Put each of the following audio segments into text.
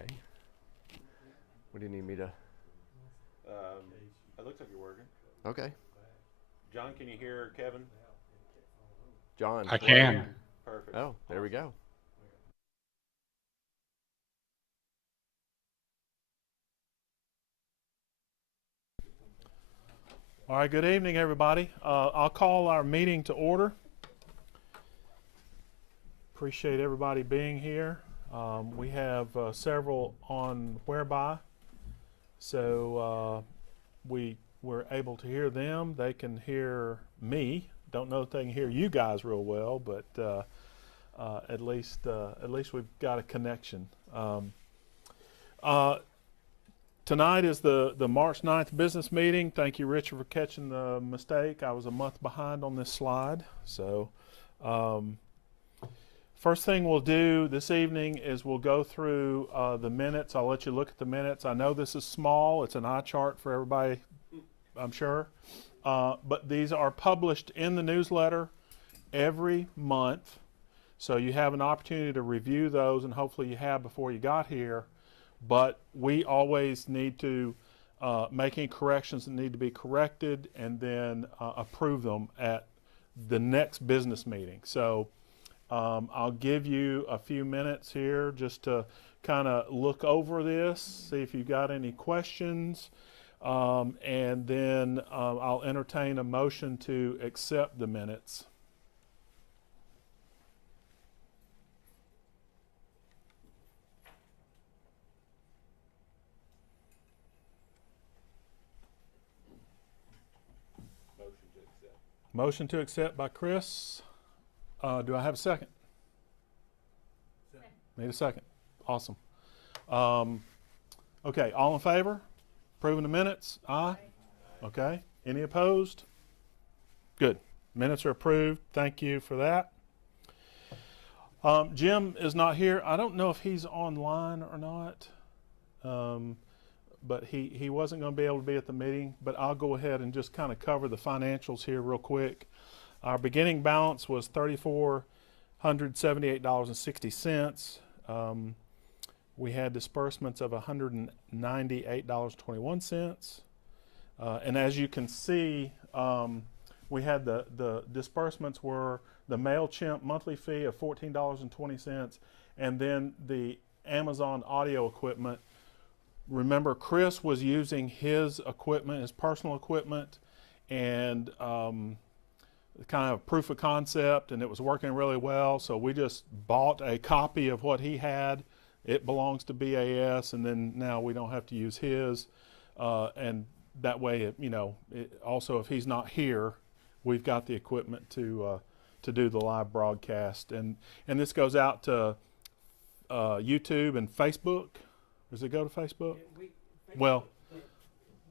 Okay. What do you need me to? It looks like you're working. Okay. John, can you hear Kevin? John, I hello. can. Perfect. Oh, there we go. All right, good evening, everybody. I'll call our meeting to order. Appreciate everybody being here. We have several on whereby, so we were able to hear them. They can hear me. Don't know if they can hear you guys real well, but at least we've got a connection. Tonight is the March 9th business meeting. Thank you, Richard, for catching the mistake. I was a month behind on this slide. So first thing we'll do this evening is we'll go through the minutes. I'll let you look at the minutes. I know this is small. It's an eye chart for everybody, I'm sure. But these are published in the newsletter every month. So you have an opportunity to review those, and hopefully you have before you got here. But we always need to make any corrections that need to be corrected and then approve them at the next business meeting. So I'll give you a few minutes here just to kind of look over this, see if you've got any questions, and then I'll entertain a motion to accept the minutes. Motion to accept by Chris. Do I have a second? Need a second. Awesome. Okay, all in favor? Approving the minutes? Aye. Okay. Any opposed? Good. Minutes are approved. Thank you for that. Jim is not here. I don't know if he's online or not. But he wasn't going to be able to be at the meeting, but I'll go ahead and just kind of cover the financials here real quick. Our beginning balance was $3,478.60. We had disbursements of $198.21. And as you can see, we had the disbursements were the MailChimp monthly fee of $14.20, and then the Amazon audio equipment. Remember, Chris was using his equipment, his personal equipment, and kind of proof of concept, and it was working really well. So we just bought a copy of what he had. It belongs to BAS, and then now we don't have to use his. And that way, also if he's not here, we've got the equipment to do the live broadcast. And this goes out to YouTube and Facebook. Does it go to Facebook? Yeah, well,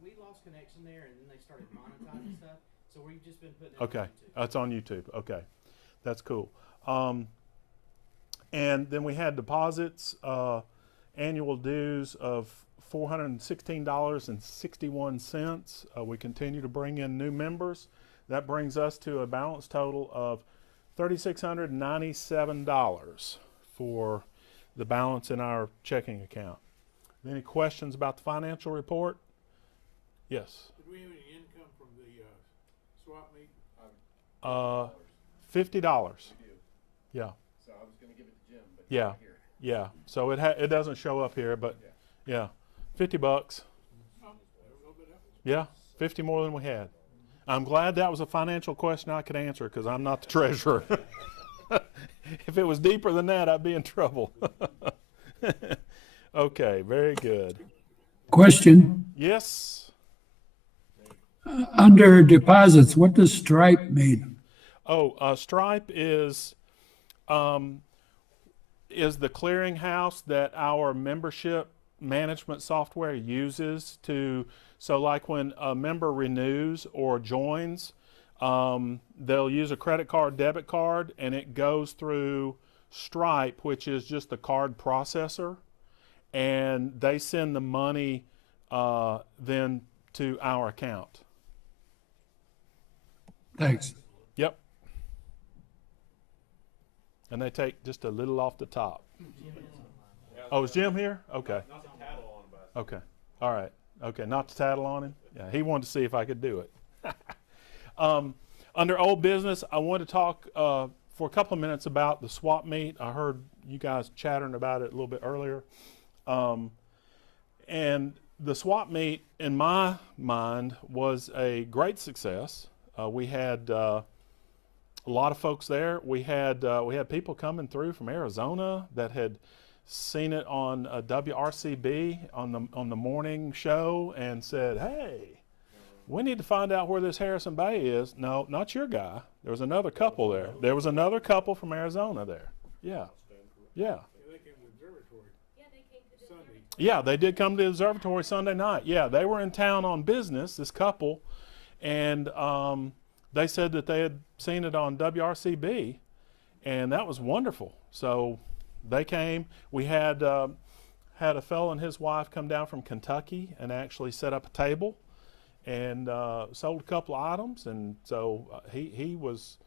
we lost connection there, and then they started monetizing stuff. So we've just been putting it okay, on YouTube. It's on YouTube. Okay, that's cool. And then we had deposits, annual dues of $416.61. We continue to bring in new members. That brings us to a balance total of $3,697 for the balance in our checking account. Any questions about the financial report? Yes. Did we have any income from the swap meet? $50. We do. Yeah. So I was going to give it to Jim, but Yeah. he's not here. Yeah. So it doesn't show up here, but yeah, $50. Oh, a little bit up. Yeah, 50 more than we had. I'm glad that was a financial question I could answer because I'm not the treasurer. If it was deeper than that, I'd be in trouble. Okay, very good. Question, Yes. under deposits, what does Stripe mean? Oh, Stripe is the clearinghouse that our membership management software uses to. So, like when a member renews or joins, they'll use a credit card, debit card, and it goes through Stripe, which is just the card processor, and they send the money then to our account. Thanks. Yep. And they take just a little off the top. Yeah, Oh, is Jim here? Okay. Not to tattle on, but Okay. All right. Okay. Not to tattle on him. Yeah. He wanted to see if I could do it. Under old business, I want to talk for a couple of minutes about the swap meet. I heard you guys chattering about it a little bit earlier. And the swap meet, in my mind, was a great success. We had a lot of folks there. We had people coming through from Arizona that had seen it on WRCB on the morning show and said, "Hey, we need to find out where this Harrison Bay is." No, not your guy. There was another couple there. There was another couple from Arizona there. Yeah, yeah. They came to the observatory Sunday. Yeah, they did come to the observatory Sunday night. Yeah, they were in town on business, this couple, and they said that they had seen it on WRCB, and that was wonderful. So they came. We had a fellow and his wife come down from Kentucky and actually set up a table and sold a couple of items, and so he was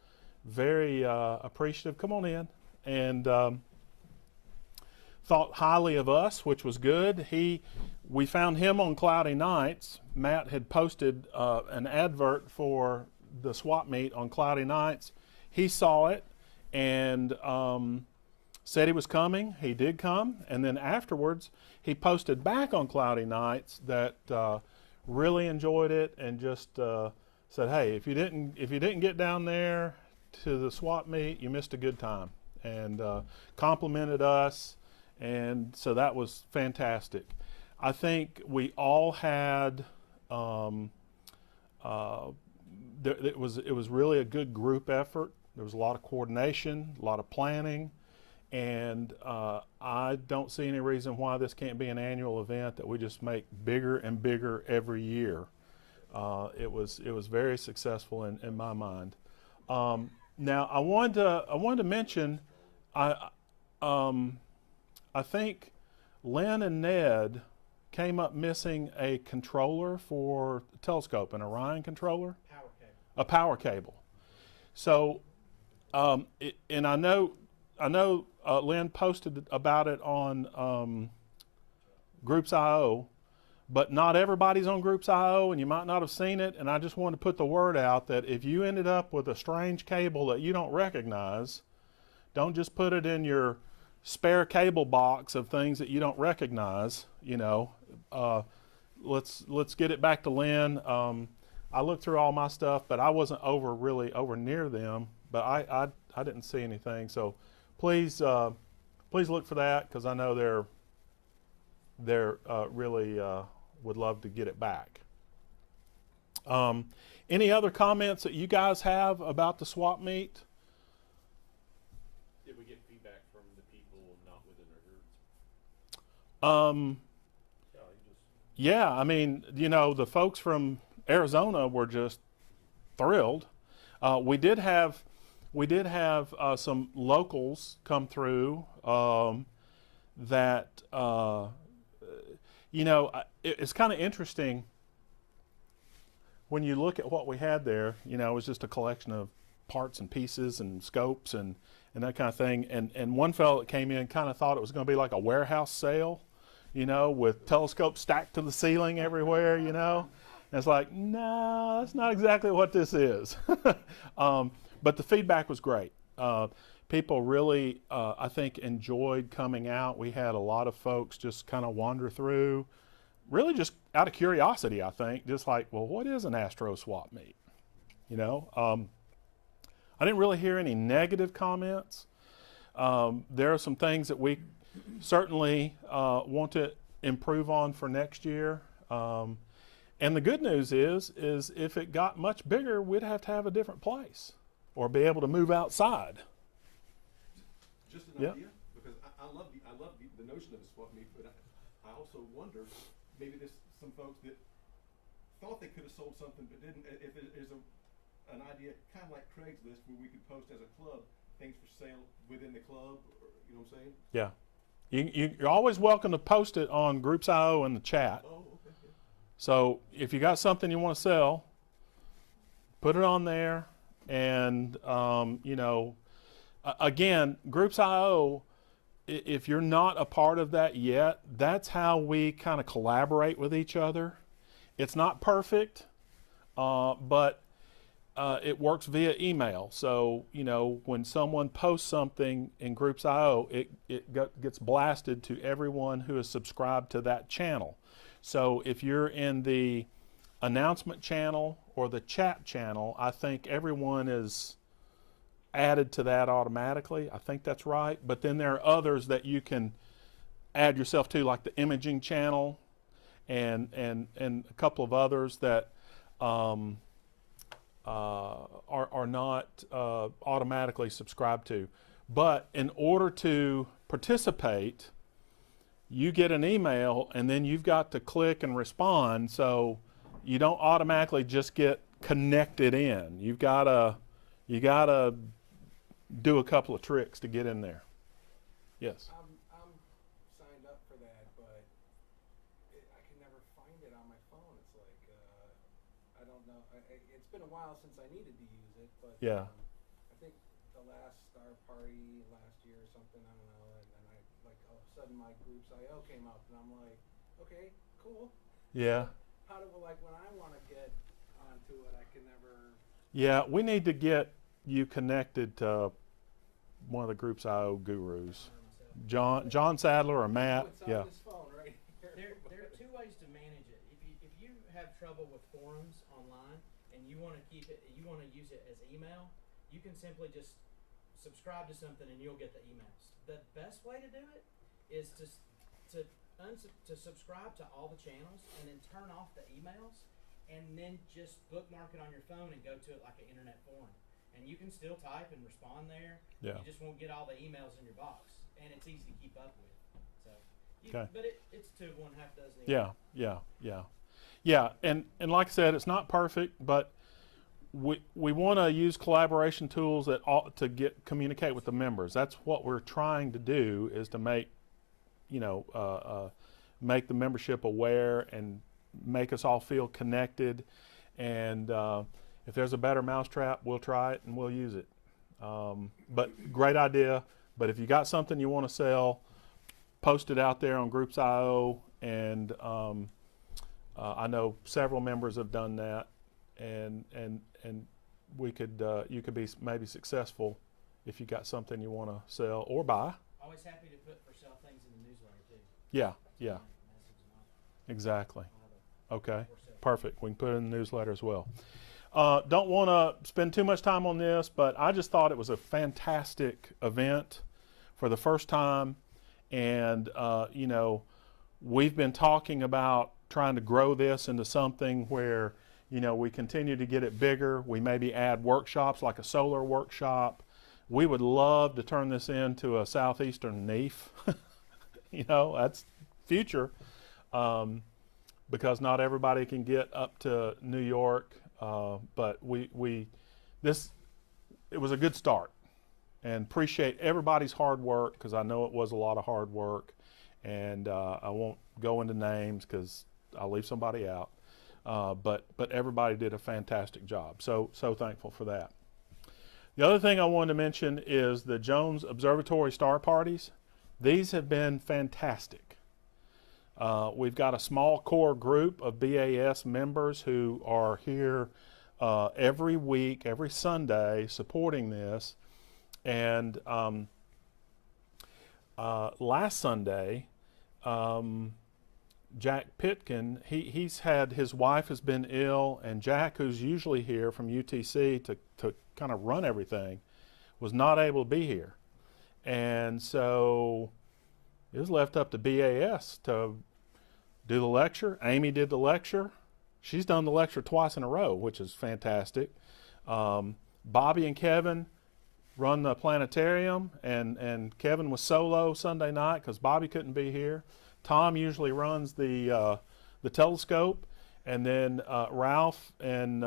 very appreciative. Come on in. And thought highly of us, which was good. We found him on Cloudy Nights. Matt had posted an advert for the swap meet on Cloudy Nights. He saw it and said he was coming. He did come, and then afterwards he posted back on Cloudy Nights that really enjoyed it and just said, "Hey, if you didn't get down there to the swap meet, you missed a good time," and complimented us. And so that was fantastic. I think we all had it was really a good group effort. There was a lot of coordination, a lot of planning, and I don't see any reason why this can't be an annual event that we just make bigger and bigger every year. It was very successful in my mind. Now I wanted to mention I think Lynn and Ned came up missing a controller for the telescope, an Orion controller, a power cable. So, and I know Lynn posted about it on Groups.io, but not everybody's on Groups.io, and you might not have seen it. And I just wanted to put the word out that if you ended up with a strange cable that you don't recognize, don't just put it in your spare cable box of things that you don't recognize. Let's get it back to Lynn. I looked through all my stuff, but I wasn't really over near them, but I didn't see anything. So please look for that, because I know they're really would love to get it back. Any other comments that you guys have about the swap meet? did we get feedback from the people not within our groups? Yeah, I mean, the folks from Arizona were just thrilled. We did have some locals come through that it's kind of interesting when you look at what we had there. It was just a collection of parts and pieces and scopes and that kind of thing. And one fellow that came in kind of thought it was going to be like a warehouse sale, with telescopes stacked to the ceiling everywhere, And it's like, no, that's not exactly what this is. But the feedback was great. People really, I think, enjoyed coming out. We had a lot of folks just kind of wander through, really just out of curiosity, I think, just like, well, what is an Astro swap meet? I didn't really hear any negative comments. There are some things that we certainly want to improve on for next year. And the good news is if it got much bigger, we'd have to have a different place or be able to move outside. Just an Yeah. idea, because I love the notion of a swap meet, but I also wonder, maybe there's some folks that thought they could have sold something but didn't. If it is an idea kind of like Craigslist, where we could post as a club things for sale within the club, or, you know what I'm saying? Yeah. You're always welcome to post it on Groups.io in the chat. Oh, okay. Yeah. So if you got something you want to sell, put it on there. And, again, Groups.io if you're not a part of that yet, that's how we kind of collaborate with each other. It's not perfect, but it works via email. So, when someone posts something in Groups.io, it gets blasted to everyone who is subscribed to that channel. So if you're in the announcement channel or the chat channel, I think everyone is added to that automatically. I think that's right. But then there are others that you can add yourself to, like the imaging channel and a couple of others that are not automatically subscribed to. But in order to participate, you get an email and then you've got to click and respond, so you don't automatically just get connected in. You gotta do a couple of tricks to get in there. Yes. I'm signed up for that, but I can never find it on my phone. It's like I don't know. It's been a while since I needed to use it, but Yeah. I think the last Star Party last year or something. I don't know, and then all of a sudden my Groups.io came up, and I'm like, okay, cool. Yeah. How do when I want to get onto it, I can never. Yeah, we need to get you connected to one of the Groups.io gurus. John Sadler or Matt. It's on Yeah. this phone right here. There are two ways to manage it. If you have trouble with forums online and you want to keep it, you want to use it as email, you can simply just subscribe to something and you'll get the emails. The best way to do it is to subscribe to all the channels and then turn off the emails and then just bookmark it on your phone and go to it like an internet forum. And you can still type and respond there. Yeah. You just won't get all the emails in your box, and it's easy to keep up with. So, Okay. but it's 2 of 1, half dozen. of Yeah, and like I said, it's not perfect, but we want to use collaboration tools to communicate with the members. That's what we're trying to do, is to make make the membership aware and make us all feel connected. And if there's a better mousetrap, we'll try it and we'll use it. But great idea. But if you got something you want to sell, post it out there on Groups.io, and I know several members have done that, and we could you could be maybe successful if you got something you want to sell or buy. Always happy to put for sale things in the newsletter too. Yeah, Message them off. exactly. Okay, For sale. perfect. We can put it in the newsletter as well. Don't want to spend too much time on this, but I just thought it was a fantastic event for the first time. And, we've been talking about trying to grow this into something where, we continue to get it bigger. We maybe add workshops like a solar workshop. We would love to turn this into a Southeastern NEAF. That's future, because not everybody can get up to New York. But it was a good start, and appreciate everybody's hard work, because I know it was a lot of hard work, and I won't go into names because I'll leave somebody out. But everybody did a fantastic job. So thankful for that. The other thing I wanted to mention is the Jones Observatory Star Parties. These have been fantastic. We've got a small core group of BAS members who are here every week, every Sunday, supporting this. And last Sunday, Jack Pitkin, his wife has been ill, and Jack, who's usually here from UTC to kind of run everything, was not able to be here. And so it was left up to BAS to do the lecture. Amy did the lecture. She's done the lecture twice in a row, which is fantastic. Bobby and Kevin run the planetarium, and Kevin was solo Sunday night because Bobby couldn't be here. Tom usually runs the telescope, and then Ralph and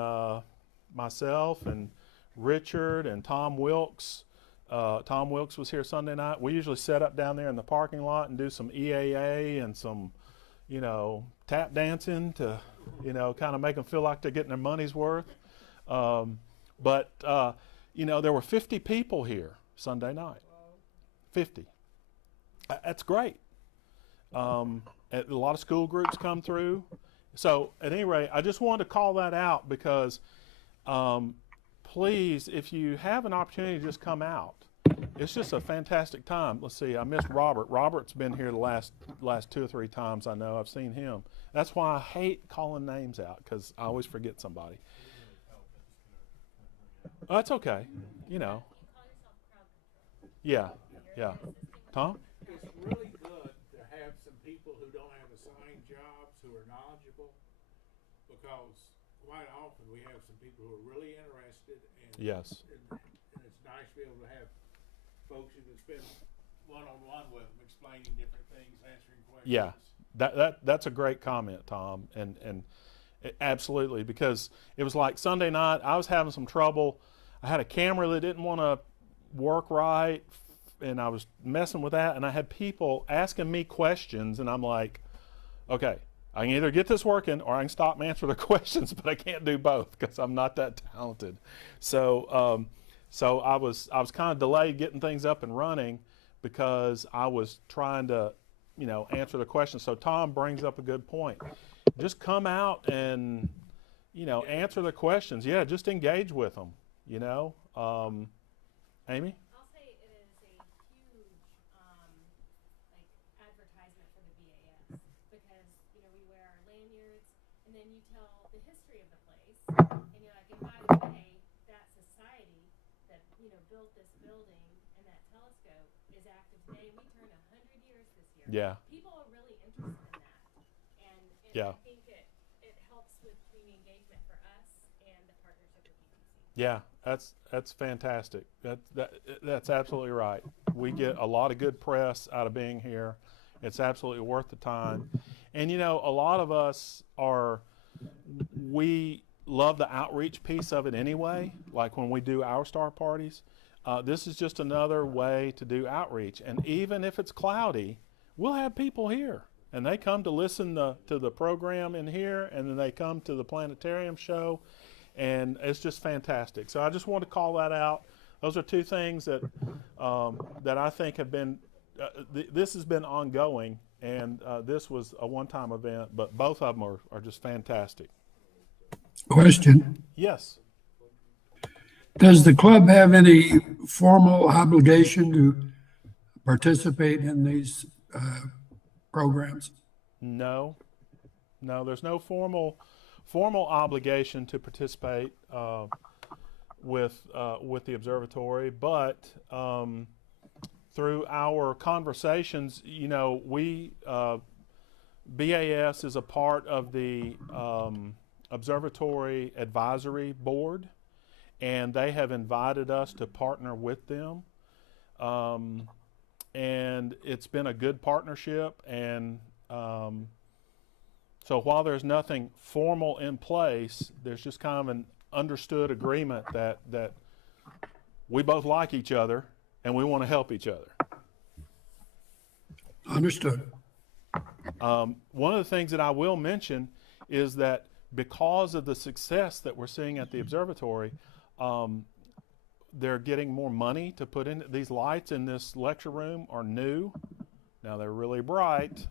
myself and Richard and Tom Wilkes. Tom Wilkes was here Sunday night. We usually set up down there in the parking lot and do some EAA and some, tap dancing to, kind of make them feel like they're getting their money's worth. But there were 50 people here Sunday night. 50. That's great. A lot of school groups come through. So at any rate, I just wanted to call that out because please, if you have an opportunity to just come out, it's just a fantastic time. Let's see, I missed Robert. Robert's been here the last 2 or 3 times I know. I've seen him. That's why I hate calling names out because I always forget somebody. That's okay, you know. Yeah, yeah. Tom? It's really good to have some people who don't have assigned jobs who are knowledgeable, because quite often we have some people who are really interested, and Yes. and it's nice to be able to have folks who can spend one-on-one with them, explaining different things, answering questions. Yeah, that's a great comment, Tom, and absolutely, because it was like Sunday night. I was having some trouble. I had a camera that didn't want to work right, and I was messing with that, and I had people asking me questions, and I'm like, okay, I can either get this working or I can stop and answer the questions, but I can't do both because I'm not that talented. So so I was kind of delayed getting things up and running because I was trying to, you know, answer the questions. So Tom brings up a good point. Just come out and, you know, answer the questions. Yeah, just engage with them, you know. Amy? I'll say it is a huge like advertisement for the BAS, because you know we wear our lanyards and then you tell the history of the place, and you're like, and by the way, that society that you know built this building and that telescope is active today. We turn 100 years this year. Yeah. People are really interested in that, and Yeah. I think it helps with community engagement for us and the partnership with UTC. Yeah, that's fantastic. That's absolutely right. We get a lot of good press out of being here. It's absolutely worth the time. And you know, a lot of us we love the outreach piece of it anyway, like when we do our star parties. This is just another way to do outreach. And even if it's cloudy, we'll have people here. And they come to listen to the program in here, and then they come to the planetarium show. And it's just fantastic. So I just want to call that out. Those are 2 things that that I think have been. This has been ongoing, and this was a one-time event. But both of them are just fantastic. Question, Yes. does the club have any formal obligation to participate in these programs? No. There's no formal obligation to participate with the observatory, but through our conversations, you know, we BAS is a part of the Observatory Advisory Board, and they have invited us to partner with them, and it's been a good partnership. And so while there's nothing formal in place, there's just kind of an understood agreement that we both like each other and we want to help each other. Understood. One of the things that I will mention is that because of the success that we're seeing at the observatory, they're getting more money to put in. These lights in this lecture room are new. Now they're really bright,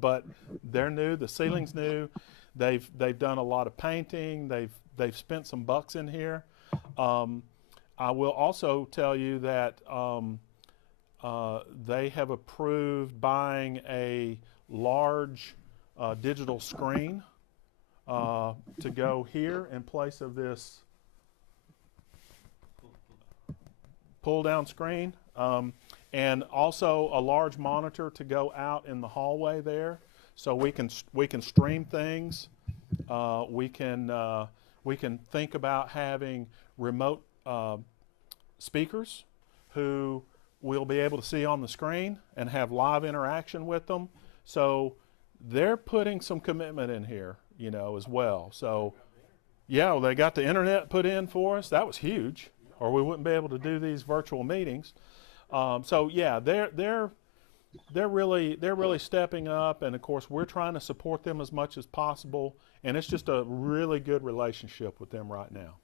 but they're new. The ceiling's new. They've done a lot of painting. They've spent some bucks in here. I will also tell you that they have approved buying a large digital screen to go here in place of this pull-down screen. And also a large monitor to go out in the hallway there, so we can stream things. We can think about having remote speakers who we'll be able to see on the screen and have live interaction with them. So they're putting some commitment in here, you know, as well. So yeah, well, they got the internet put in for us. That was huge, or we wouldn't be able to do these virtual meetings. So yeah, they're really stepping up, and of course we're trying to support them as much as possible, and it's just a really good relationship with them right now.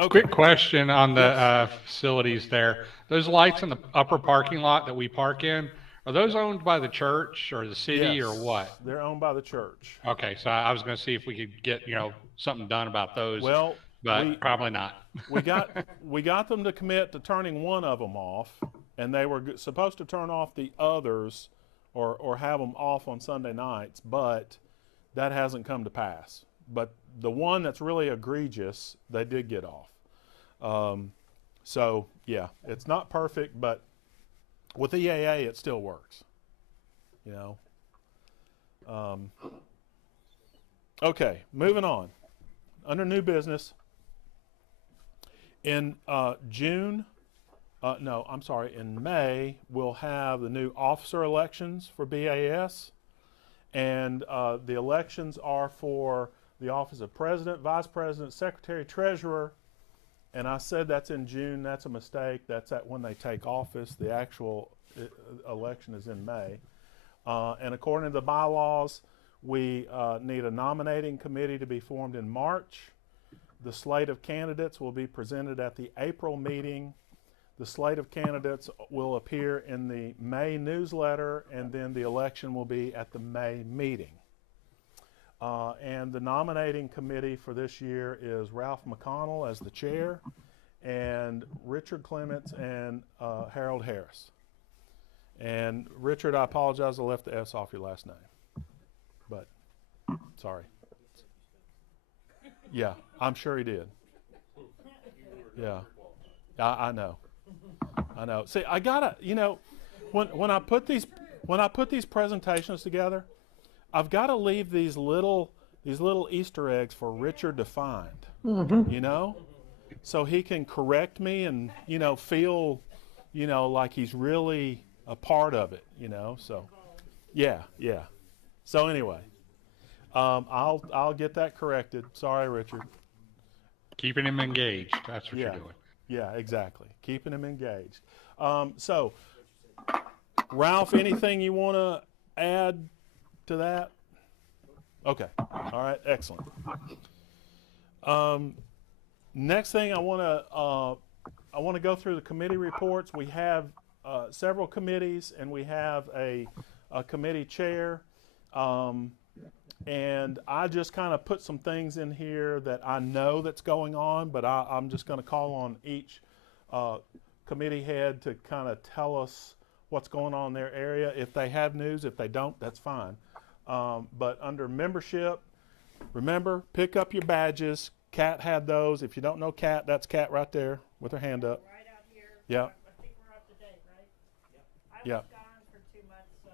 Okay. Quick question on the facilities there. Those lights in the upper parking lot that we park in, are those owned by the church or the city or what? They're owned by the church. Okay, so I was going to see if we could get, something done about those, Well, but probably not. we got them to commit to turning one of them off, and they were supposed to turn off the others or have them off on Sunday nights, but that hasn't come to pass. But the one that's really egregious, they did get off. So yeah, it's not perfect, but with EAA it still works. Okay, moving on. Under new business, in in May we'll have the new officer elections for BAS, and the elections are for the office of president, vice president, secretary, treasurer. And I said that's in June. That's a mistake. That's when they take office. The actual election is in May. And according to the bylaws, we need a nominating committee to be formed in March. The slate of candidates will be presented at the April meeting. The slate of candidates will appear in the May newsletter, and then the election will be at the May meeting. And the nominating committee for this year is Ralph McConnell as the chair, and Richard Clements and Harold Harris. And Richard, I apologize, I left the S off your last name, but sorry. Yeah, I'm sure he did. Yeah, I know. See, I gotta, when I put these presentations together, I've got to leave these little Easter eggs for Richard to find, so he can correct me and feel, like he's really a part of it, So, yeah. So anyway, I'll get that corrected. Sorry, Richard. Keeping him engaged. That's what you're doing. Yeah, exactly. Keeping him engaged. So, Ralph, anything you want to add to that? Okay. All right. Excellent. Next thing I want to go through the committee reports. We have several committees, and we have a committee chair. And I just kind of put some things in here that I know that's going on, but I'm just going to call on each committee head to kind of tell us what's going on in their area. If they have news, if they don't, that's fine. But under membership, remember, pick up your badges. Kat had those. If you don't know Kat, that's Kat right there with her hand up. Right out here. Yeah. I think we're up to date, right? Yep. I Yep. was gone for 2 months, so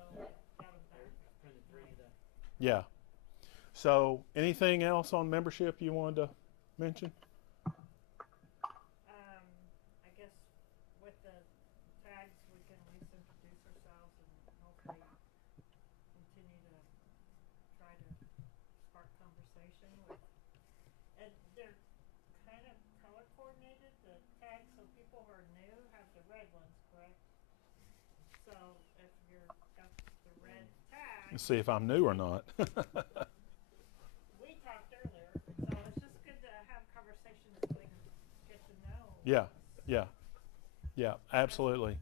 got them back. Yeah. So, anything else on membership you wanted to mention? I guess with the tags, we can at least introduce ourselves and hopefully continue to try to spark conversation with. And they're kind of color coordinated, the tags, so people who are new have the red ones, correct? So if you're got the red tag. Let's see if I'm new or not. We talked earlier, so it's just good to have conversations so we can get to know. Yeah, absolutely.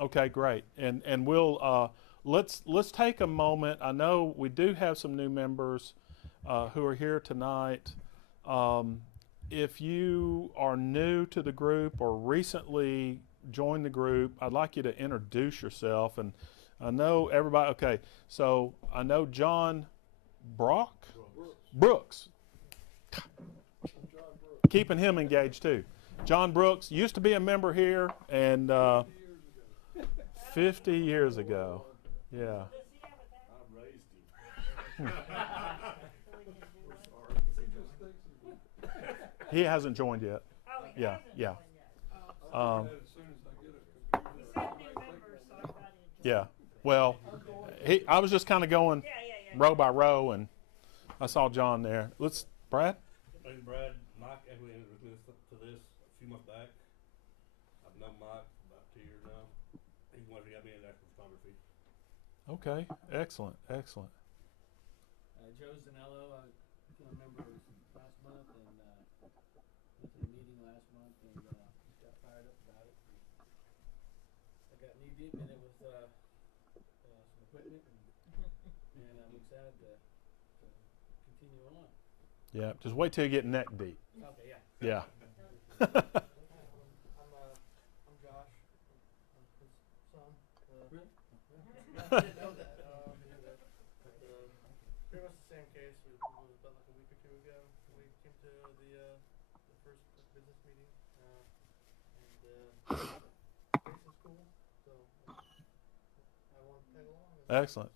Okay, great. And we'll let's take a moment. I know we do have some new members who are here tonight. If you are new to the group or recently joined the group, I'd like you to introduce yourself. And I know everybody. Okay, so I know John Brooks. Keeping him engaged too. John Brooks used to be a member here, and 50 years ago. Yeah. He hasn't joined yet. Oh, he Yeah, hasn't yeah. joined yet. Oh. He said new members, so I thought he'd join. Yeah. Well, I was just kind of going Yeah. row by row, and I saw John there. Brad? My name's Brad. Mike actually introduced me to this a few months back. I've known Mike about 2 years now. He's the one who got me into actual photography. Okay. Excellent. Joe Zanello, I became a member last month, and got knee deep in it with some equipment, and I'm excited to continue on. Yeah, just wait till you get neck deep. Okay, yeah. Yeah. I'm Josh. I'm his son. Really? I didn't know that. Pretty much the same case. It was about like a week or two ago. We came to the first business meeting, and case is cool. So I want to tag along. Excellent.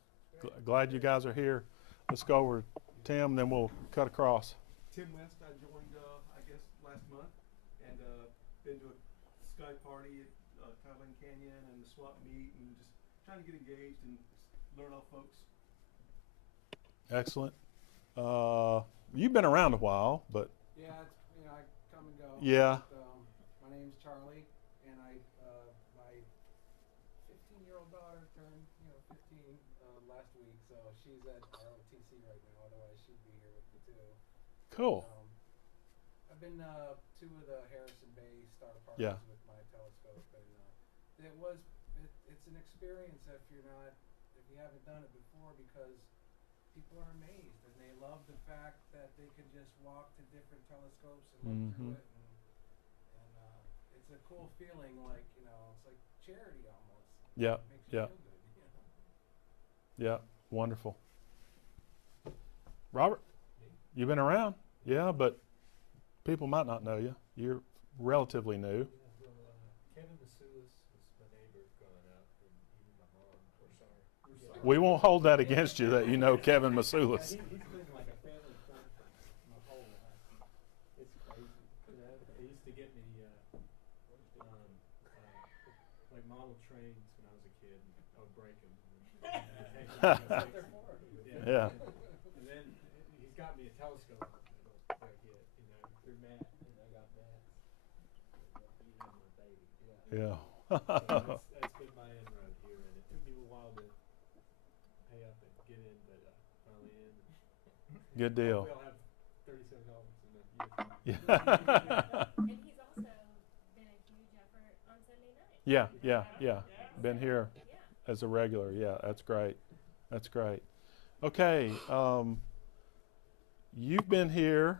Glad you guys are here. Let's go over Tim, then we'll cut across. Tim West, I joined, I guess, last month, and been to a Sky party at Kylan Canyon and the swap meet, and just trying to get engaged and learn off folks. Excellent. You've been around a while, but Yeah, it's, I come and go. yeah. But, my name's Charlie, and my 15-year-old daughter turned, 15 last week, so she's at ROTC right now. Otherwise, she'd be here with me too. Cool. I've been to of the Harrison Bay star parties Yeah. with my telescope, and it's an experience if you haven't done it before, because people are amazed and they love the fact that they can just walk to different telescopes and look through it, and it's a cool feeling, like it's like charity almost. Yeah, It makes you yeah. feel good. Yeah, wonderful. Robert, you've been around? Yeah, but people might not know you. You're relatively new. Kevin Masulis was my neighbor growing up, and even my mom. We're sorry. We won't hold that against you that you know Kevin Masulis. He's been like a family friend for my whole life. It's crazy. He used to get me like model trains when I was a kid, and I would break them. Yeah. And then he's got me a telescope that I get, through Matt, and I got Matt. He had my baby. Yeah. So that's been my inroad here, and it took me a while to pay up and get in, but finally in. Good deal. We'll have $37 in the year. Yeah. And he's also been a huge effort on Sunday night. Yeah. Been here Yeah. as a regular. Yeah, that's great. That's great. Okay. You've been here.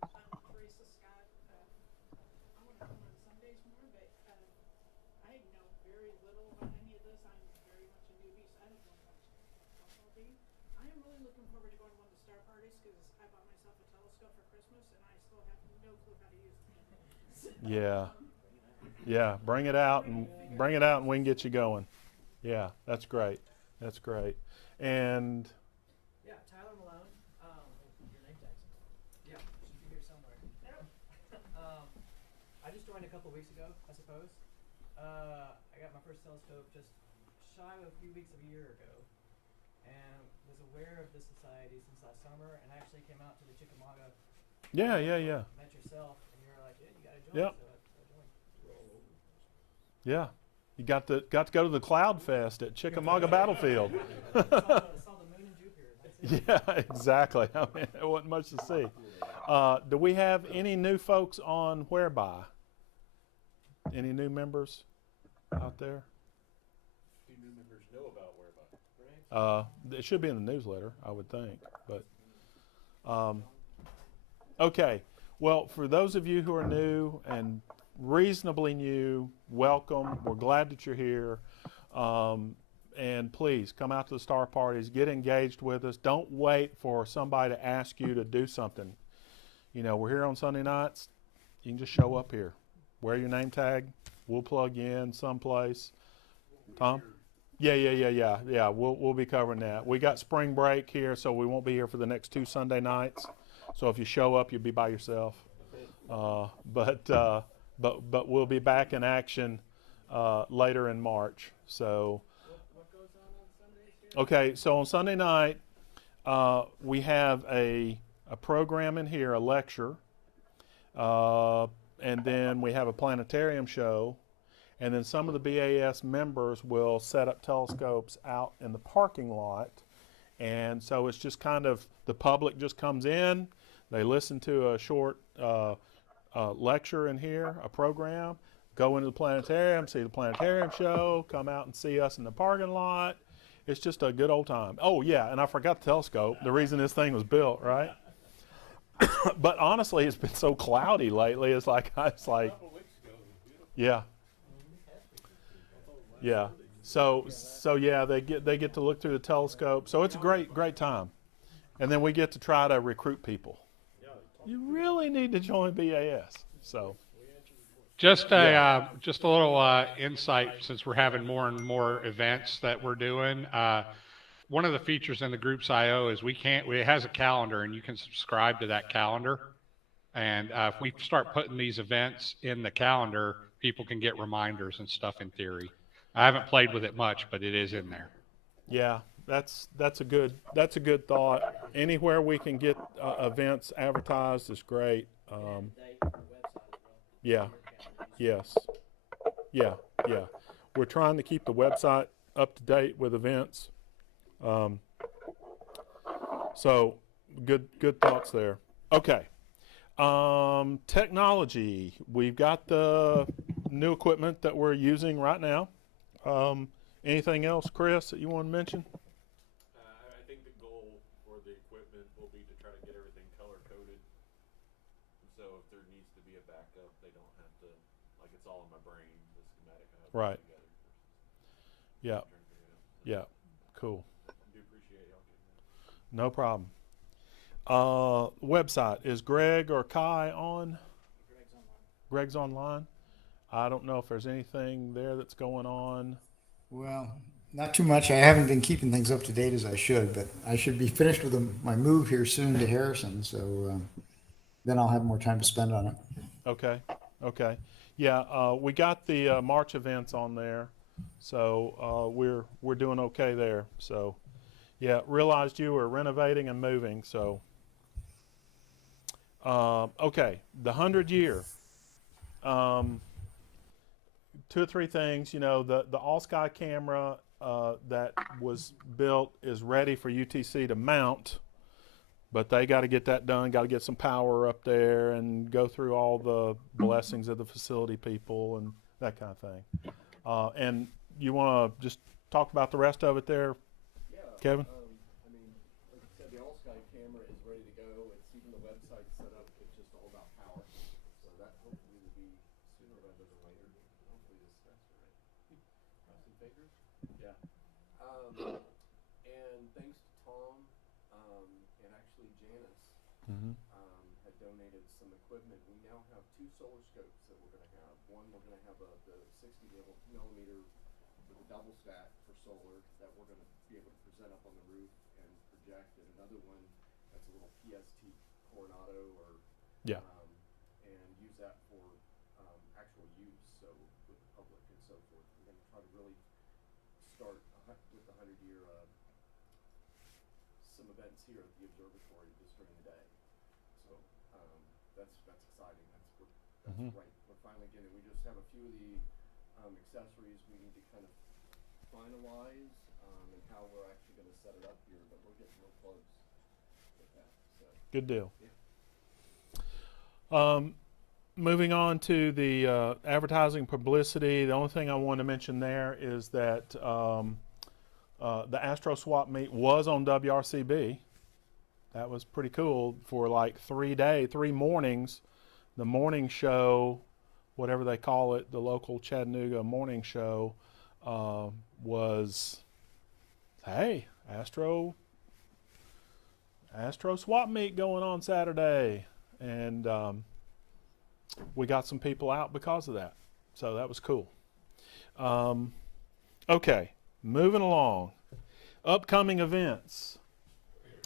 Teresa Scott. I want to come on Sundays more, but I know very little about any of this. I'm very much a newbie, so I don't know much about football. I am really looking forward to going to one of the star parties, because I bought myself a telescope for Christmas, and I still have no clue how to use it. Yeah. Yeah. Bring it out and we can get you going. Yeah, that's great. That's great. And Yeah, Tyler Malone. Your name tag's. Yeah, should be here somewhere. I just joined a couple weeks ago, I suppose. I got my first telescope just shy of a few weeks of a year ago, and was aware of this society since last summer, and actually came out to the Chickamauga. yeah. Met yourself, and you were like, "Yeah, you gotta join." Yep. So I joined. Yeah. You got to go to the Cloud Fest at Chickamauga Battlefield. saw the moon and Jupiter. That's it. Yeah, exactly. I mean, there wasn't much to see. Do we have any new folks on Whereby? Any new members out there? Do new members know about Whereby? It should be in the newsletter, I would think. But okay. Well, for those of you who are new and reasonably new, welcome. We're glad that you're here. And please come out to the star parties, get engaged with us. Don't wait for somebody to ask you to do something. We're here on Sunday nights. You can just show up here. Wear your name tag. We'll plug you in someplace. Tom? Yeah. We'll be covering that. We got spring break here, so we won't be here for the next 2 Sunday nights. So if you show up, you'll be by yourself. But we'll be back in action later in March. So, What goes on Sundays here? okay. So on Sunday night, we have a program in here, a lecture, and then we have a planetarium show, and then some of the BAS members will set up telescopes out in the parking lot, and so it's just kind of the public just comes in, they listen to a short lecture in here, a program. go into the planetarium, see the planetarium show, come out and see us in the parking lot. It's just a good old time. Oh yeah, and I forgot the telescope. The reason this thing was built, right? But honestly, it's been so cloudy lately. It's like yeah, yeah. So yeah, they get to look through the telescope. So it's a great time. And then we get to try to recruit people. You really need to join BAS. So Just Yeah. just a little insight, since we're having more and more events that we're doing. One of the features in the Groups IO is it has a calendar, and you can subscribe to that calendar. And if we start putting these events in the calendar, people can get reminders and stuff in theory. I haven't played with it much, but it is in there. yeah, that's a good thought. Anywhere we can get events advertised is great. Date on the website as well. Yeah. Your calendar. Yes. Yeah. We're trying to keep the website up to date with events. So good thoughts there. Okay. Technology. We've got the new equipment that we're using right now. Anything else, Chris, that you want to mention? I think the goal for the equipment will be to try to get everything color coded. So if there needs to be a backup, they don't have to, like, it's all in my brain, the schematic I have Right. together. Yeah. Trying to figure it out. Yeah. Cool. I do appreciate y'all getting that. No problem. Website. Is Greg or Kai on? Greg's online. Greg's online. I don't know if there's anything there that's going on. Well, not too much. I haven't been keeping things up to date as I should, but I should be finished with my move here soon to Harrison, so then I'll have more time to spend on it. Okay. Yeah, we got the March events on there, so we're doing okay there. So, yeah, realized you were renovating and moving. So, okay, the 100-year. 2 or 3 things. You know, the all sky camera that was built is ready for UTC to mount, but they got to get that done. Got to get some power up there and go through all the blessings of the facility people and that kind of thing. And you want to just talk about the rest of it there, Yeah. Kevin? I mean, like I said, the all sky camera is ready to go. It's even the website set up. It's just all about power. So that hopefully will be sooner rather than later. Hopefully this semester, right? Cross some fingers. Yeah. And thanks to Tom, and actually Janice, Mm-hmm. had donated some equipment. We now have 2 solar scopes that we're going to have. One, we're going to have the 60 millimeter with a double stack for solar that we're going to be able to present up on the roof and project. And another one that's a little PST Coronado Yeah. And use that for actual use, so with the public and so forth. We're going to try to really start with the 100-year some events here at the observatory just during the day. So that's exciting. That's Mhm. right. We're finally getting. We just have a few of the accessories we need to kind of finalize and how we're actually going to set it up here, but we're getting real close with that. So Good deal. yeah. Moving on to the advertising publicity, the only thing I want to mention there is that the Astro Swap Meet was on WRCB. That was pretty cool for like 3 mornings. The morning show, whatever they call it, the local Chattanooga morning show, was, hey, Astro Swap Meet going on Saturday. And we got some people out because of that. So that was cool. Okay, moving along. Upcoming events.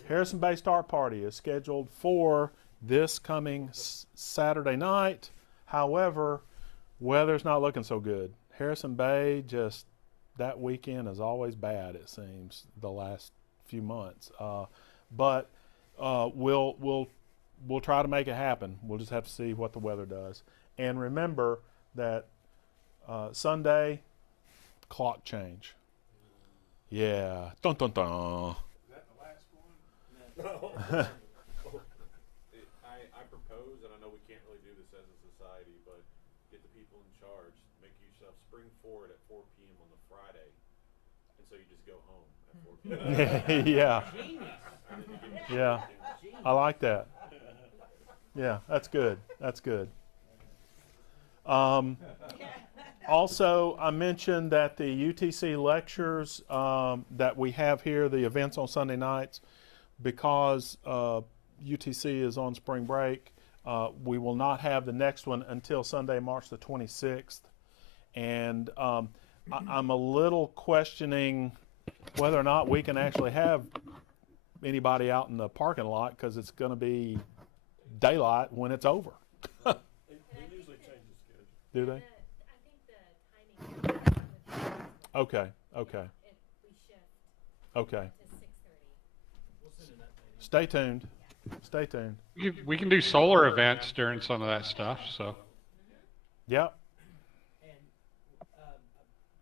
Harrison Bay Star Party is scheduled for this coming Saturday night. However, weather's not looking so good. Harrison Bay, just that weekend is always bad, it seems, the last few months. But we'll try to make it happen. We'll just have to see what the weather does. And remember that Sunday, clock change. Yeah. Dun dun dun. Is that the last one? I propose, and I know we can't really do this as a society, but get the people in charge, make yourself spring forward at 4 p.m. on the Friday, and so you just go home at 4 p.m. Genius. Yeah, yeah, I like that. Yeah, that's good. That's good. Also, I mentioned that the UTC lectures that we have here, the events on Sunday nights, because UTC is on spring break, we will not have the next one until Sunday, March the 26th. And I'm a little questioning whether or not we can actually have anybody out in the parking lot, because it's going to be daylight when it's over. They usually change the schedule. Do they? I think the timing. Okay, okay, We shift okay. to 6:30. We'll send an update. Stay tuned. Stay tuned. We can do solar events during some of that stuff. So Yep. And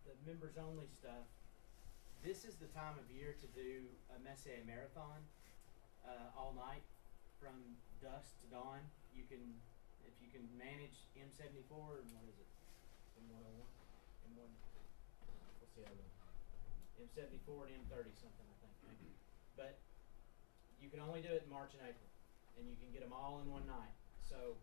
the members only stuff, this is the time of year to do a Messier marathon all night from dusk to dawn. You can, if you can manage M74 and what is it? M101? M1, what's the other one? M74 and M30 something, I think. Maybe. But you can only do it in March and April, and you can get them all in one night. So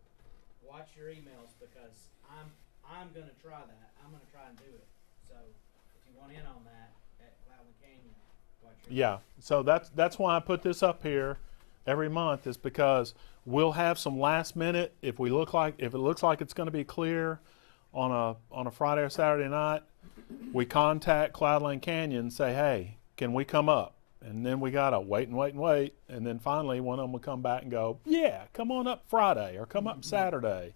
watch your emails, because I'm going to try that. I'm going to try and do it. So if you want in on that at Cloudland Canyon, watch your Yeah. So that's why I put this up here every month, is because we'll have some last minute, if it looks like it's going to be clear on a Friday or Saturday night, we contact Cloudland Canyon and say, hey, can we come up? And then we gotta wait, and then finally one of them will come back and go, yeah, come on up Friday, or come up Saturday,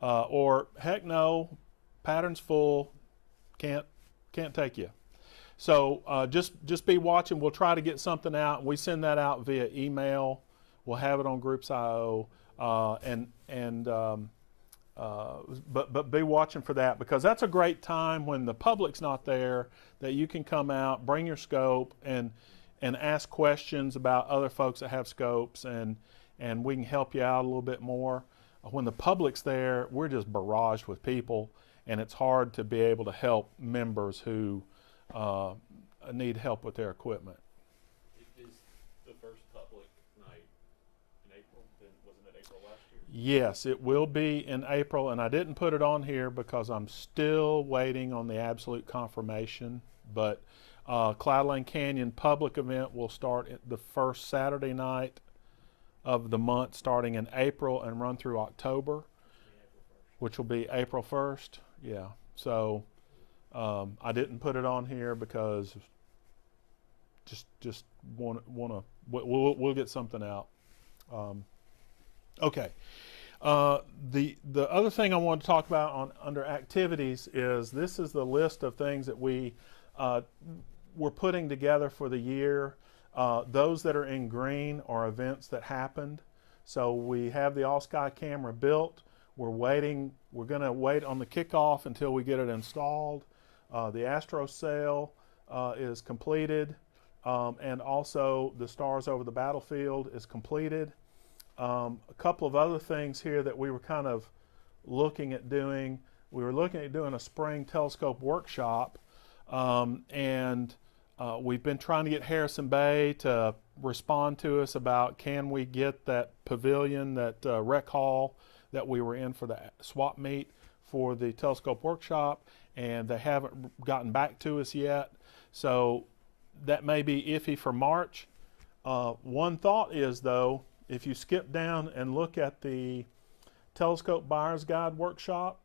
or heck no, pattern's full, can't take you. So just be watching. We'll try to get something out. We send that out via email. We'll have it on Groups.io, but be watching for that, because that's a great time when the public's not there, that you can come out, bring your scope, and ask questions about other folks that have scopes, and we can help you out a little bit more. When the public's there, we're just barraged with people, and it's hard to be able to help members who need help with their equipment. Is the first public night in April? Wasn't it April last year? Yes, it will be in April, and I didn't put it on here because I'm still waiting on the absolute confirmation, but Cloudland Canyon public event will start the first Saturday night of the month, starting in April and run through October, which will be April 1st. Yeah. So I didn't put it on here because just want to we'll get something out. Okay. The other thing I want to talk about under activities is, this is the list of things that we're putting together for the year. Those that are in green are events that happened. So we have the All Sky camera built. We're waiting. We're going to wait on the kickoff until we get it installed. The Astro Sail is completed, and also the Stars Over the Battlefield is completed. A couple of other things here that we were kind of looking at doing. We were looking at doing a spring telescope workshop, and we've been trying to get Harrison Bay to respond to us about, can we get that pavilion, that rec hall that we were in for the swap meet for the telescope workshop, and they haven't gotten back to us yet. So that may be iffy for March. One thought is, though, if you skip down and look at the Telescope Buyer's Guide workshop,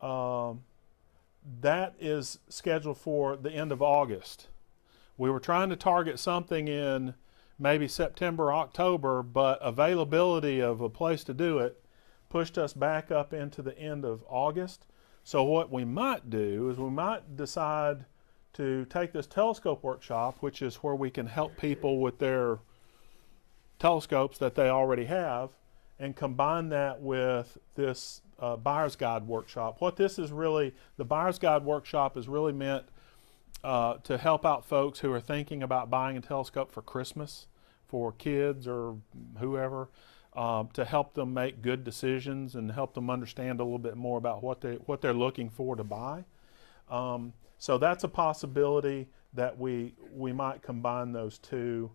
that is scheduled for the end of August. We were trying to target something in maybe September, October, but availability of a place to do it pushed us back up into the end of August. So what we might do is we might decide to take this telescope workshop, which is where we can help people with their telescopes that they already have, and combine that with this Buyer's Guide workshop. What this is really, the Buyer's Guide workshop is really meant to help out folks who are thinking about buying a telescope for Christmas, for kids or whoever. to help them make good decisions and help them understand a little bit more about what they're looking for to buy. So that's a possibility that we might combine those two.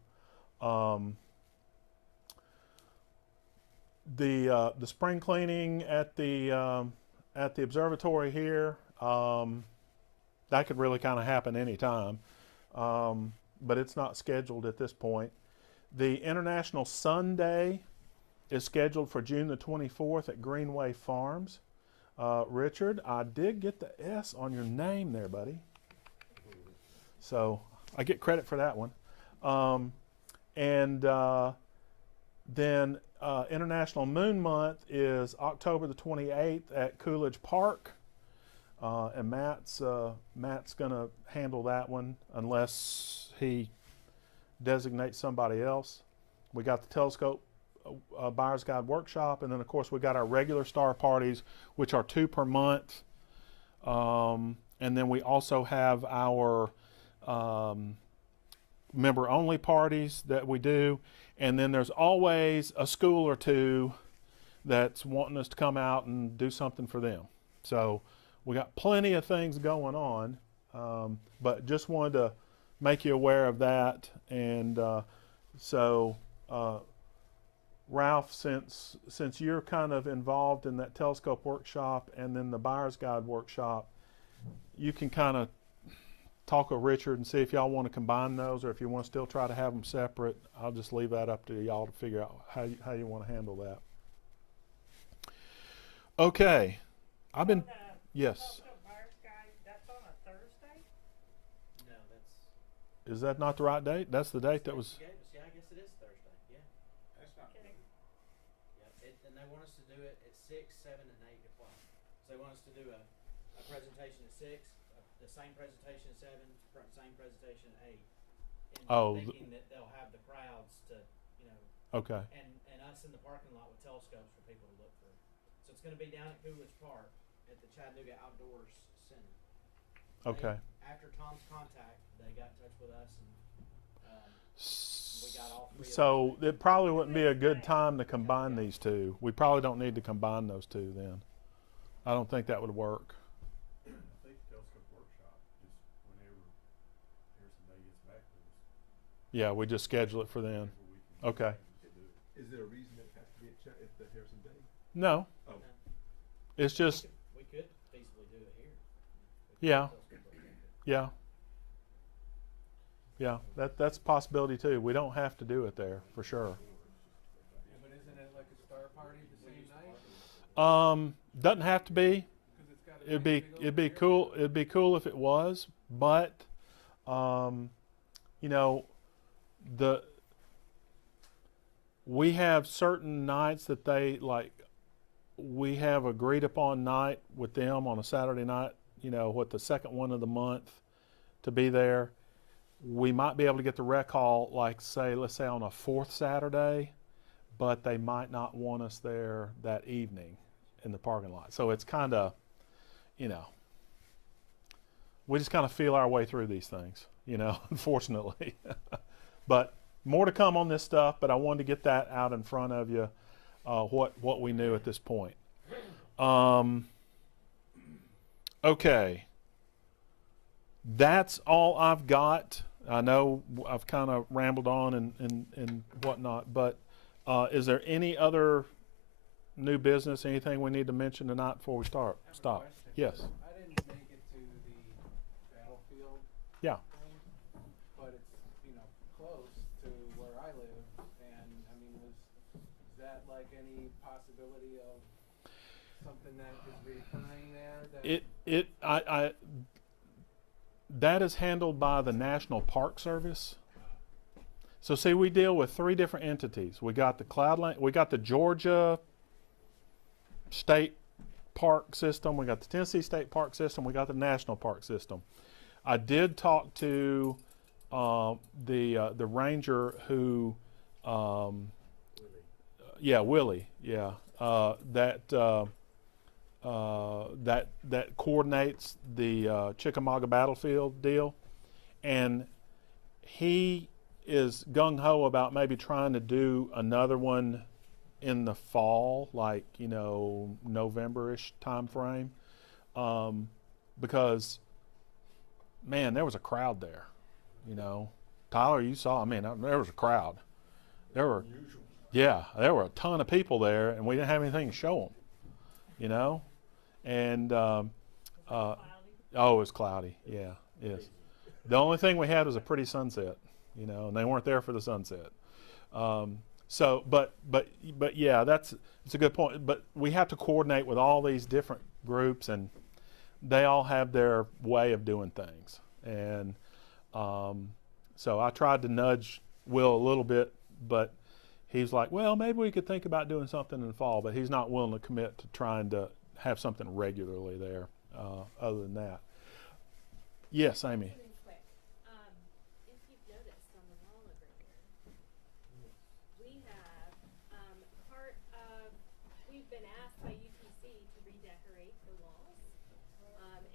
The spring cleaning at the observatory here, that could really kind of happen anytime, but it's not scheduled at this point. The International Sun Day is scheduled for June the 24th at Greenway Farms. Richard, I did get the S on your name there, buddy. So I get credit for that one. Then International Moon Month is October the 28th at Coolidge Park. And Matt's going to handle that one unless he designates somebody else. We got the Telescope Buyer's Guide Workshop, and then of course we got our regular star parties, which are 2 per month. And then we also have our member-only parties that we do. And then there's always a school or two that's wanting us to come out and do something for them. So we got plenty of things going on, but just wanted to make you aware of that. And Ralph, since you're kind of involved in that Telescope workshop and then the Buyer's Guide workshop, you can kind of talk with Richard and see if y'all want to combine those, or if you want to still try to have them separate. I'll just leave that up to y'all to figure out how you want to handle that. Okay, I've been yes. That's on a Thursday? No, that's. Is that not the right date? That's the date that was. Yeah, I guess it is Thursday. Yeah. That's not Okay. Yeah. And they want us to do it at 6, 7, and 8 o'clock. So they want us to do a presentation at 6, the same presentation at 7, same presentation at 8. Thinking that they'll have the crowds to, Okay. And us in the parking lot with telescopes for people to look through. So it's going to be down at Coolidge Park at the Chattanooga Outdoors Center. Okay. After Tom's contact, they got in touch with us, and we got all 3 So it probably wouldn't be a good time to combine these two. We probably don't need to combine those two then. I don't think that would work. I think the Telescope workshop, just whenever Harrison Day gets back to us. Yeah, we just schedule it for then. Okay. Is there a reason it has to be at the Harrison Day? No. Oh. It's just, we could feasibly do it here. yeah. Yeah. Yeah, that's a possibility too. We don't have to do it there for sure. Yeah, but isn't it like a star party the same night? Doesn't have to be. 'Cause it's got a It'd nice be big it'd be open cool. area. It'd be cool if it was, but we have certain nights that they like. We have agreed upon night with them on a Saturday night. The second one of the month to be there. We might be able to get the rec hall, let's say on a 4th Saturday, but they might not want us there that evening in the parking lot. So it's kind of, we just kind of feel our way through these things, unfortunately. But more to come on this stuff, but I wanted to get that out in front of you, what we knew at this point. Okay. That's all I've got. I know I've kind of rambled on and whatnot, but is there any other new business, anything we need to mention tonight before we start? I have a Stop. question. Yes. I didn't make it to the battlefield Yeah. thing, but it's, close to where I live, and I mean, is that like any possibility of something that is recurring there? That is handled by the National Park Service. So see, we deal with 3 different entities. We got the Cloudland, we got the Georgia State Park System, we got the Tennessee State Park System, we got the National Park System. I did talk to the ranger who, Willie, that coordinates the Chickamauga battlefield deal, and he is gung-ho about maybe trying to do another one in the fall, like, you know, November-ish time frame, because, man, there was a crowd there, you know. Tyler, you saw, I mean, there was a crowd. There were, yeah, there were a ton of people there, and we didn't have anything to show them, you know. And oh, it was cloudy. Yeah, yes. The only thing we had was a pretty sunset, you know, and they weren't there for the sunset. So, but yeah, it's a good point. But we have to coordinate with all these different groups, and they all have their way of doing things. And so I tried to nudge Will a little bit, but he's like, well, maybe we could think about doing something in the fall, but he's not willing to commit to trying to have something regularly there. Other than that, yes, Amy. Something quick. If you've noticed on the wall over here, we have part of. We've been asked by UTC to redecorate the walls,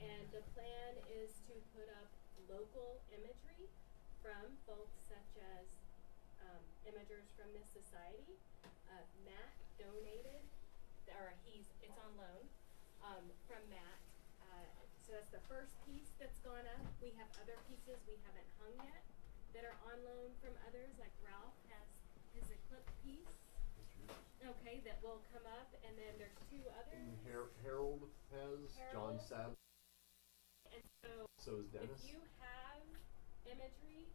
and the plan is to put up local imagery from folks such as imagers from this society. Matt donated, or it's on loan from Matt. So that's the first piece that's gone up. We have other pieces we haven't hung yet that are on loan from others, like Ralph has his Eclipse piece. Okay, that will come up, and then there's two others. Harold has, John Harold. Sad. And So is Dennis. if you have imagery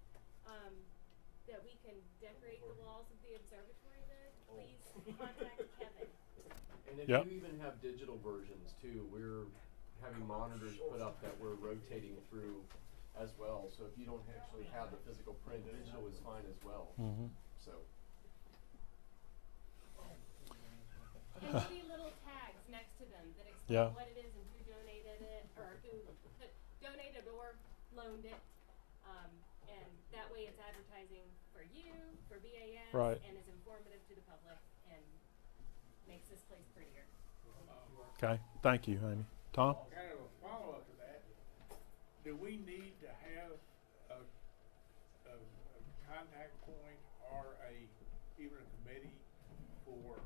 that we can decorate the walls of the observatory with, please contact Kevin. And if Yep. you even have digital versions too, we're having monitors put up that we're rotating through as well. So if you don't actually have the physical print, digital is fine as well. Mm-hmm. So. And there'll be little tags next to them that explain Yeah. what it is and who donated it, or who donated or loaned it. And that way it's advertising for you, for BAS, Right. and is informative to the public and makes this place prettier. Okay, thank you, Amy. Tom? Kind of a follow-up to that, do we need to have a contact point or even a committee for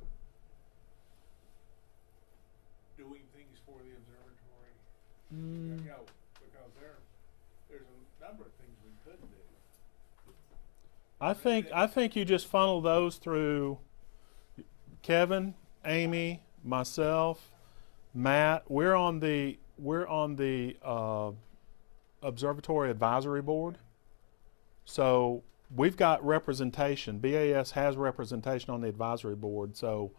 doing things for the observatory? You know, because there's a number of things we could do. I think you just funnel those through Kevin, Amy, myself, Matt. We're on the Observatory Advisory Board, so we've got representation. BAS has representation on the advisory board, so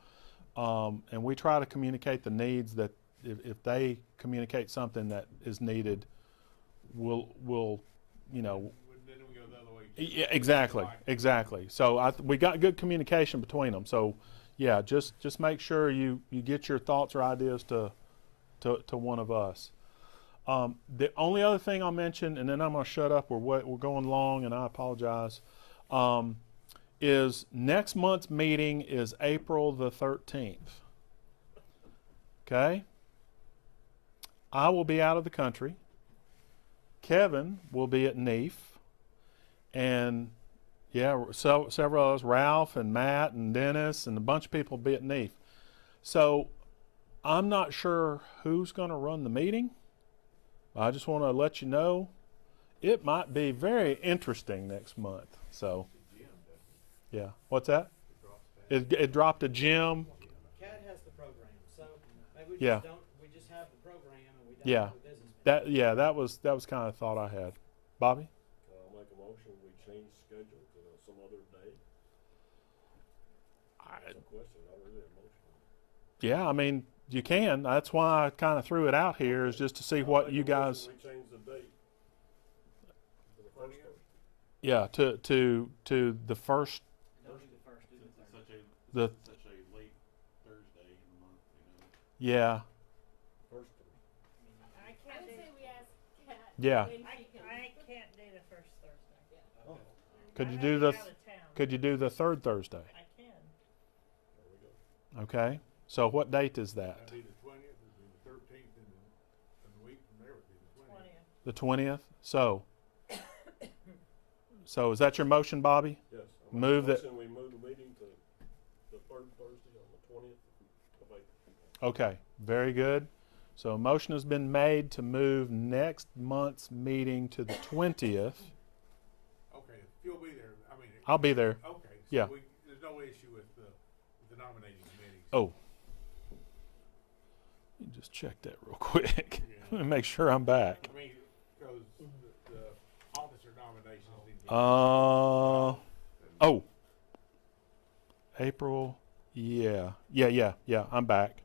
and we try to communicate the needs that if they communicate something that is needed, we'll you know. Then we go the other way. Yeah, exactly. So we got good communication between them. So, yeah, just make sure you get your thoughts or ideas to one of us. The only other thing I'll mention, and then I'm going to shut up. We're going long, and I apologize. Is next month's meeting is April the 13th. Okay. I will be out of the country. Kevin will be at NEAF. And yeah, so several of us, Ralph and Matt and Dennis and a bunch of people will be at NEAF. So I'm not sure who's going to run the meeting. I just want to let you know it might be very interesting next month. So yeah, what's that? It dropped a gym. CAD has the program, so maybe we Yeah. we just have the program and we don't have a business manager. That was kind of a thought I had. Bobby? I'll make a motion, we change schedule to some other day. That's a question, not really a motion. Yeah, I mean, you can. That's why I kind of threw it out here, is just to see what you guys. We change the date to the first Thursday. Yeah, to the first. Don't do the first, do the third. Such a late Thursday in the month, you know. Yeah, First Thursday. I I can't would do, say we ask Kat Yeah. when I she can. can't do the first Thursday. Oh, Could I'm you gonna do be the out of town. Could you do the third Thursday? I can. there we go. Okay. So what date is that? That'd be the 20th, it'd be the 13th, and the week from there would be the 20th. 20th. The 20th. So is that your motion, Bobby? Yes. Move that- We move the meeting to the third Thursday of Okay, very good. So a motion has been made to move next month's meeting to the 20th. Okay, you'll be there, I mean. I'll be there. Okay, so Yeah. there's no issue with the nominating committee. Oh. Let me just check that real quick. Let me make sure I'm back. I mean, because the officer nominations need to be. Oh. April. Yeah. I'm back.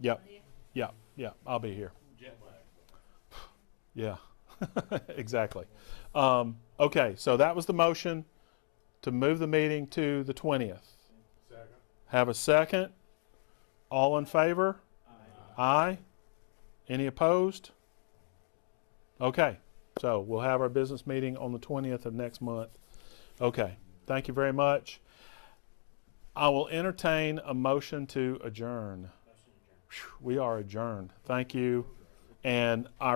Yep. Yeah. I'll be here. Jet lag. Yeah. Exactly. Okay. So that was the motion to move the meeting to the 20th. Second. Have a second. All in favor? Aye. Any opposed? Okay. So we'll have our business meeting on the 20th of next month. Okay. Thank you very much. I will entertain a motion to adjourn. We are adjourned. Thank you. And our